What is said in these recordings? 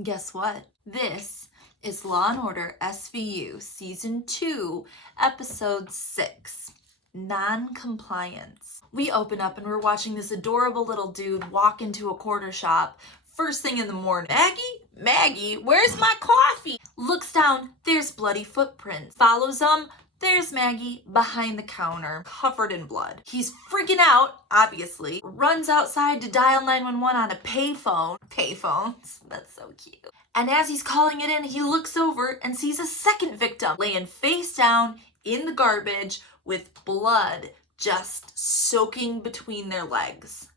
Guess what? This is Law & Order SVU Season 2, Episode 6, Noncompliance. We open up and we're watching this adorable little dude walk into a corner shop first thing in the morning. Maggie, where's my coffee? Looks down, there's bloody footprints. Follows them, there's Maggie behind the counter, covered in blood. He's freaking out, obviously, runs outside to dial 911 on a payphone. Payphones, that's so cute. And as he's calling it in, he looks over and sees a second victim laying face down in the garbage with blood just soaking between their legs.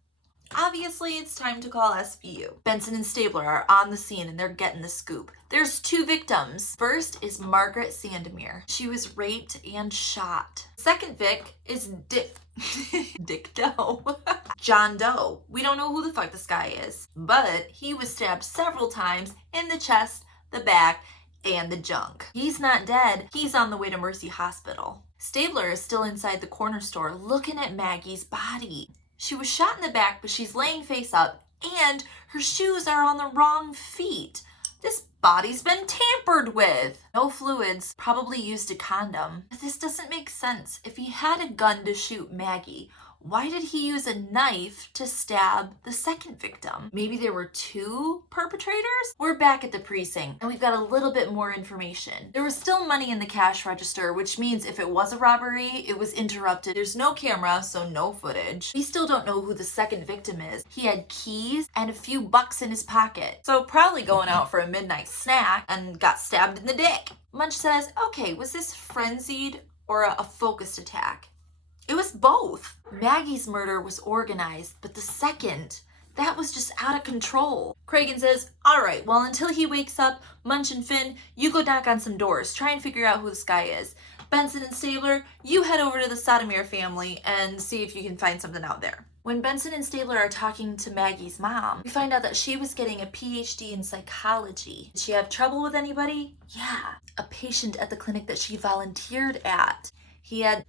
Obviously, it's time to call SVU. Benson and Stabler are on the scene and they're getting the scoop. There's two victims. First is Margaret Sandomir. She was raped and shot. Second Vic is Dick Doe. John Doe. We don't know who the fuck this guy is, but he was stabbed several times in the chest, the back, and the junk. He's not dead. He's on the way to Mercy Hospital. Stabler is still inside the corner store looking at Maggie's body. She was shot in the back, but she's laying face up, and her shoes are on the wrong feet. This body's been tampered with. No fluids, probably used a condom. But this doesn't make sense. If he had a gun to shoot Maggie, why did he use a knife to stab the second victim? Maybe there were two perpetrators? We're back at the precinct and we've got a little bit more information. There was still money in the cash register, which means if it was a robbery, it was interrupted. There's no camera, so no footage. We still don't know who the second victim is. He had keys and a few bucks in his pocket. So probably going out for a midnight snack and got stabbed in the dick. Munch says, okay, was this frenzied or a focused attack? It was both. Maggie's murder was organized, but the second, that was just out of control. Cragen says, all right, well, until he wakes up, Munch and Finn, you go knock on some doors. Try and figure out who this guy is. Benson and Stabler, you head over to the Sodomir family and see if you can find something out there. When Benson and Stabler are talking to Maggie's mom, we find out that she was getting a PhD in psychology. Did she have trouble with anybody? Yeah, a patient at the clinic that she volunteered at. He had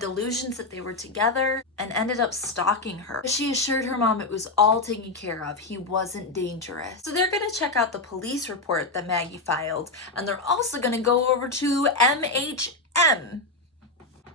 delusions that they were together and ended up stalking her. But she assured her mom it was all taken care of. He wasn't dangerous. So they're going to check out the police report that Maggie filed, and they're also going to go over to MHM,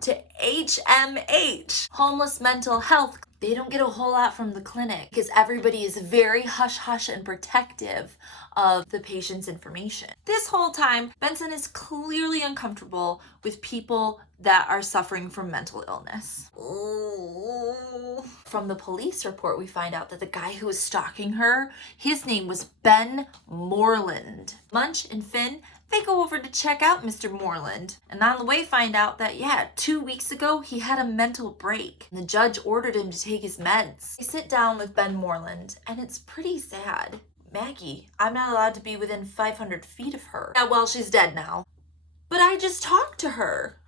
to HMH, homeless mental health. They don't get a whole lot from the clinic because everybody is very hush-hush and protective of the patient's information. This whole time, Benson is clearly uncomfortable with people that are suffering from mental illness. Ooh. From the police report, we find out that the guy who was stalking her, his name was Ben Moreland. Munch and Finn, they go over to check out Mr. Moreland, and on the way find out that, 2 weeks ago, he had a mental break. And the judge ordered him to take his meds. They sit down with Ben Moreland, and it's pretty sad. Maggie, I'm not allowed to be within 500 feet of her. Yeah, well, she's dead now. But I just talked to her.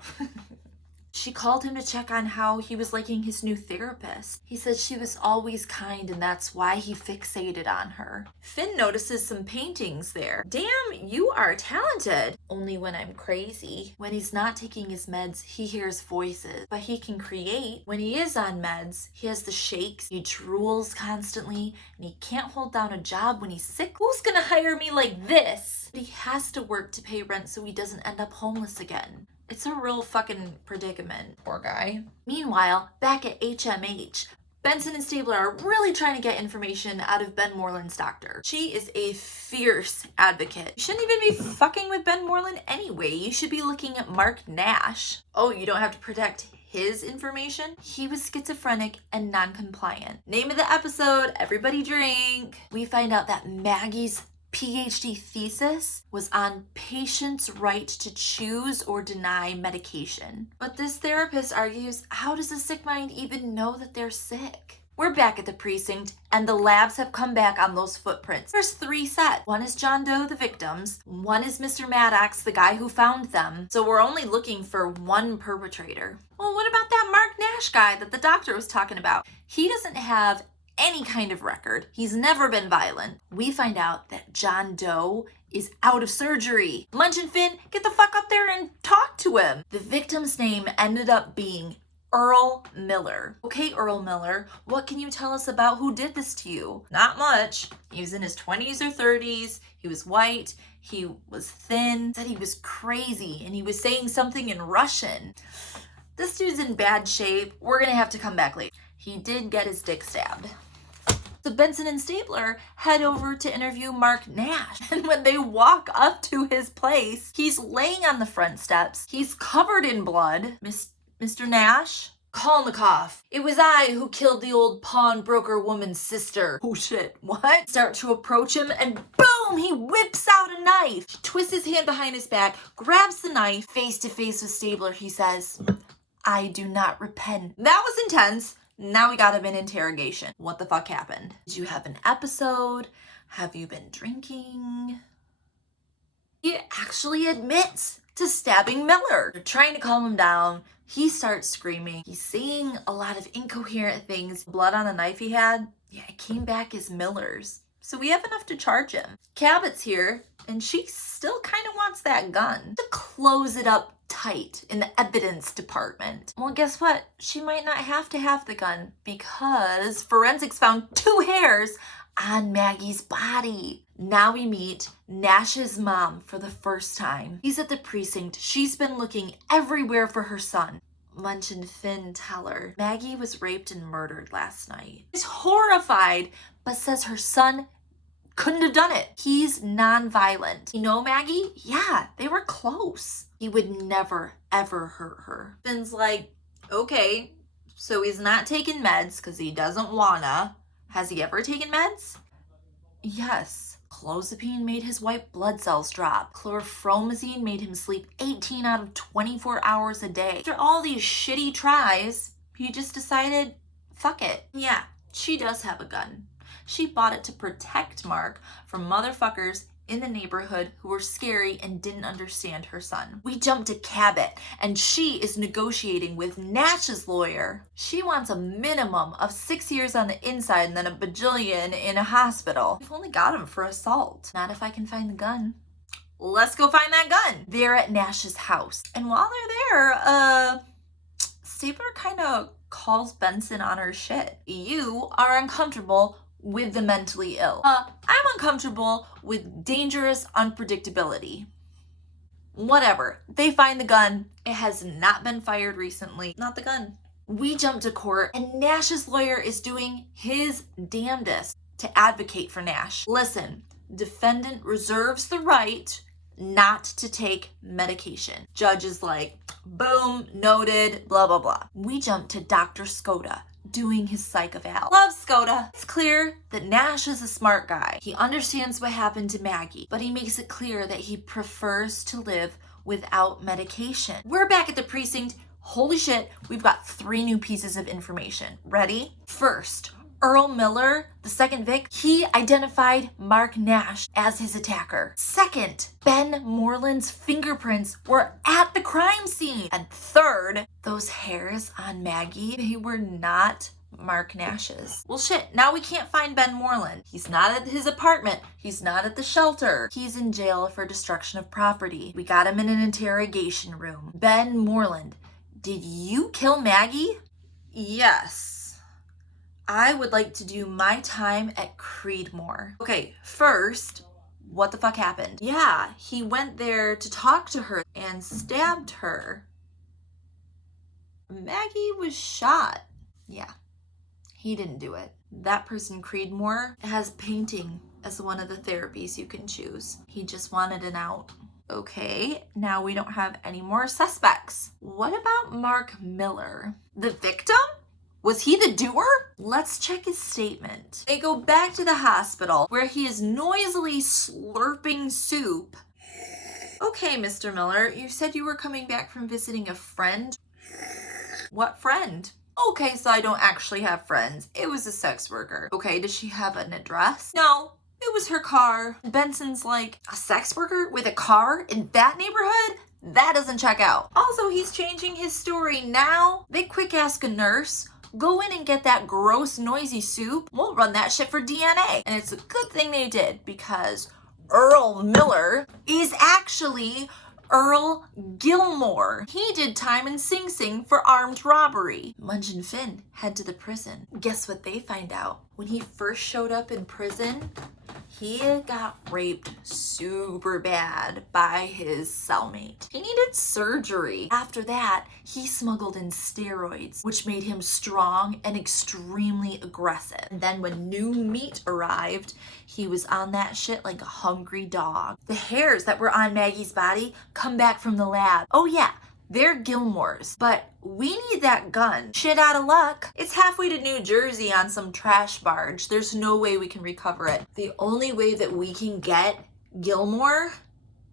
She called him to check on how he was liking his new therapist. He said she was always kind and that's why he fixated on her. Finn notices some paintings there. Damn, you are talented. Only when I'm crazy. When he's not taking his meds, he hears voices, but he can create. When he is on meds, he has the shakes, he drools constantly, and he can't hold down a job when he's sick. Who's gonna hire me like this? But he has to work to pay rent so he doesn't end up homeless again. It's a real fucking predicament, poor guy. Meanwhile, back at HMH, Benson and Stabler are really trying to get information out of Ben Moreland's doctor. She is a fierce advocate. You shouldn't even be fucking with Ben Moreland anyway. You should be looking at Mark Nash. Oh, you don't have to protect his information? He was schizophrenic and non-compliant. Name of the episode, everybody drink. We find out that Maggie's PhD thesis was on patients' right to choose or deny medication. But this therapist argues, how does a sick mind even know that they're sick? We're back at the precinct, and the labs have come back on those footprints. There's 3 sets. One is John Doe, the victims. One is Mr. Maddox, the guy who found them. So we're only looking for one perpetrator. Well, what about that Mark Nash guy that the doctor was talking about? He doesn't have any kind of record. He's never been violent. We find out that John Doe is out of surgery. Munch and Finn, get the fuck up there and talk to him. The victim's name ended up being Earl Miller. Okay, Earl Miller, what can you tell us about who did this to you? Not much. He was in his 20s or 30s. He was white. He was thin. Said he was crazy and he was saying something in Russian. This dude's in bad shape. We're gonna have to come back later. He did get his dick stabbed. So Benson and Stabler head over to interview Mark Nash. And when they walk up to his place, he's laying on the front steps. He's covered in blood. Mr. Nash? Kalnikoff. It was I who killed the old pawnbroker woman's sister. Oh shit, what? Start to approach him and boom, he whips out a knife. He twists his hand behind his back, grabs the knife, face to face with Stabler. He says, I do not repent. That was intense. Now we got him in interrogation. What the fuck happened? Did you have an episode? Have you been drinking? He actually admits to stabbing Miller. They're trying to calm him down. He starts screaming. He's saying a lot of incoherent things. Blood on the knife he had, yeah, it came back as Miller's. So we have enough to charge him. Cabot's here, and she still kind of wants that gun to close it up tight in the evidence department. Well, guess what? She might not have to have the gun because forensics found 2 hairs on Maggie's body. Now we meet Nash's mom for the first time. He's at the precinct. She's been looking everywhere for her son. Munch and Finn tell her Maggie was raped and murdered last night. She's horrified, but says her son couldn't have done it. He's non-violent. You know Maggie? Yeah, they were close. He would never, ever hurt her. Finn's like, okay, so he's not taking meds because he doesn't wanna. Has he ever taken meds? Yes. Clozapine made his white blood cells drop. Chlorpromazine made him sleep 18 out of 24 hours a day. After all these shitty tries, he just decided, fuck it. Yeah, she does have a gun. She bought it to protect Mark from motherfuckers in the neighborhood who were scary and didn't understand her son. We jump to Cabot, and she is negotiating with Nash's lawyer. She wants a minimum of 6 years on the inside and then a bajillion in a hospital. We've only got him for assault. Not if I can find the gun. Let's go find that gun. They're at Nash's house. And while they're there, Stabler kind of calls Benson on her shit. You are uncomfortable with the mentally ill. I'm uncomfortable with dangerous unpredictability. Whatever. They find the gun. It has not been fired recently. Not the gun. We jump to court and Nash's lawyer is doing his damnedest to advocate for Nash. Listen, defendant reserves the right not to take medication. Judge is like, boom, noted, blah, blah, blah. We jump to Dr. Skoda doing his psych eval. Love Skoda. It's clear that Nash is a smart guy. He understands what happened to Maggie, but he makes it clear that he prefers to live without medication. We're back at the precinct. Holy shit, we've got 3 new pieces of information. Ready? First, Earl Miller, the second Vic, he identified Mark Nash as his attacker. Second, Ben Moreland's fingerprints were at the crime scene. And third, those hairs on Maggie, they were not Mark Nash's. Well shit, now we can't find Ben Moreland. He's not at his apartment. He's not at the shelter. He's in jail for destruction of property. We got him in an interrogation room. Ben Moreland, did you kill Maggie? Yes. I would like to do my time at Creedmoor. Okay, first, what the fuck happened? Yeah, he went there to talk to her and stabbed her. Maggie was shot. Yeah, he didn't do it. That person, Creedmoor, has painting as one of the therapies you can choose. He just wanted an out. Okay, now we don't have any more suspects. What about Mark Miller? The victim? Was he the doer? Let's check his statement. They go back to the hospital where he is noisily slurping soup. Okay, Mr. Miller, you said you were coming back from visiting a friend. What friend? Okay, so I don't actually have friends. It was a sex worker. Okay, does she have an address? No, it was her car. Benson's like, a sex worker with a car in that neighborhood? That doesn't check out. Also, he's changing his story now. They quick ask a nurse, go in and get that gross, noisy soup. We'll run that shit for DNA. And it's a good thing they did because Earl Miller is actually Earl Gilmore. He did time in Sing Sing for armed robbery. Munch and Finn head to the prison. Guess what they find out? When he first showed up in prison, he got raped super bad by his cellmate. He needed surgery. After that, he smuggled in steroids, which made him strong and extremely aggressive. And then when new meat arrived, he was on that shit like a hungry dog. The hairs that were on Maggie's body come back from the lab. Oh yeah, they're Gilmore's, but we need that gun. Shit out of luck. It's halfway to New Jersey on some trash barge. There's no way we can recover it. The only way that we can get Gilmore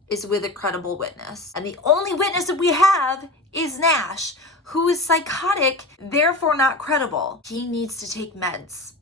is with a credible witness. And the only witness that we have is Nash, who is psychotic, therefore not credible. He needs to take meds,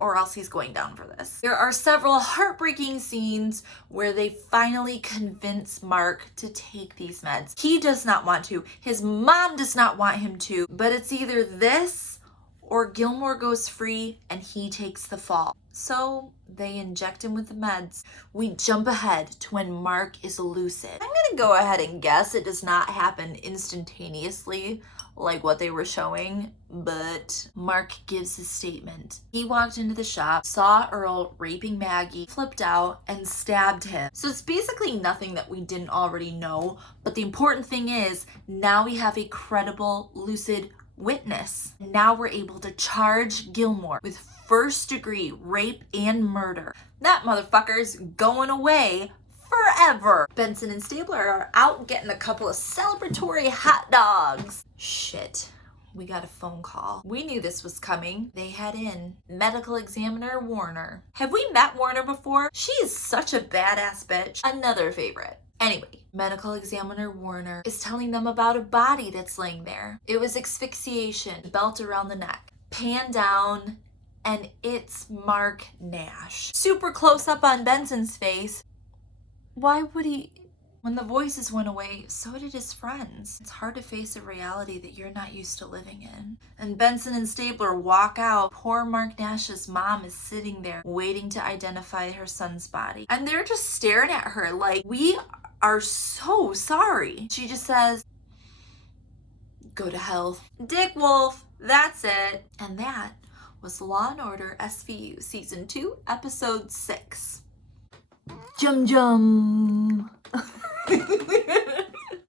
or else he's going down for this. There are several heartbreaking scenes where they finally convince Mark to take these meds. He does not want to. His mom does not want him to, but it's either this or Gilmore goes free and he takes the fall. So they inject him with the meds. We jump ahead to when Mark is lucid. I'm gonna go ahead and guess it does not happen instantaneously like what they were showing, but Mark gives his statement. He walked into the shop, saw Earl raping Maggie, flipped out, and stabbed him. So it's basically nothing that we didn't already know, but the important thing is now we have a credible, lucid witness. Now we're able to charge Gilmore with first-degree rape and murder. That motherfucker's going away forever. Benson and Stabler are out getting a couple of celebratory hot dogs. Shit, we got a phone call. We knew this was coming. They had in medical examiner Warner. Have we met Warner before? She is such a badass bitch. Another favorite. Anyway, medical examiner Warner is telling them about a body that's laying there. It was asphyxiation, belt around the neck, pan down, and it's Mark Nash. Super close up on Benson's face. Why would he? When the voices went away, so did his friends. It's hard to face a reality that you're not used to living in. And Benson and Stabler walk out. Poor Mark Nash's mom is sitting there waiting to identify her son's body. And they're just staring at her like, we are so sorry. She just says, go to hell. Dick Wolf, that's it. And that was Law & Order SVU Season 2, Episode 6. Jum jum.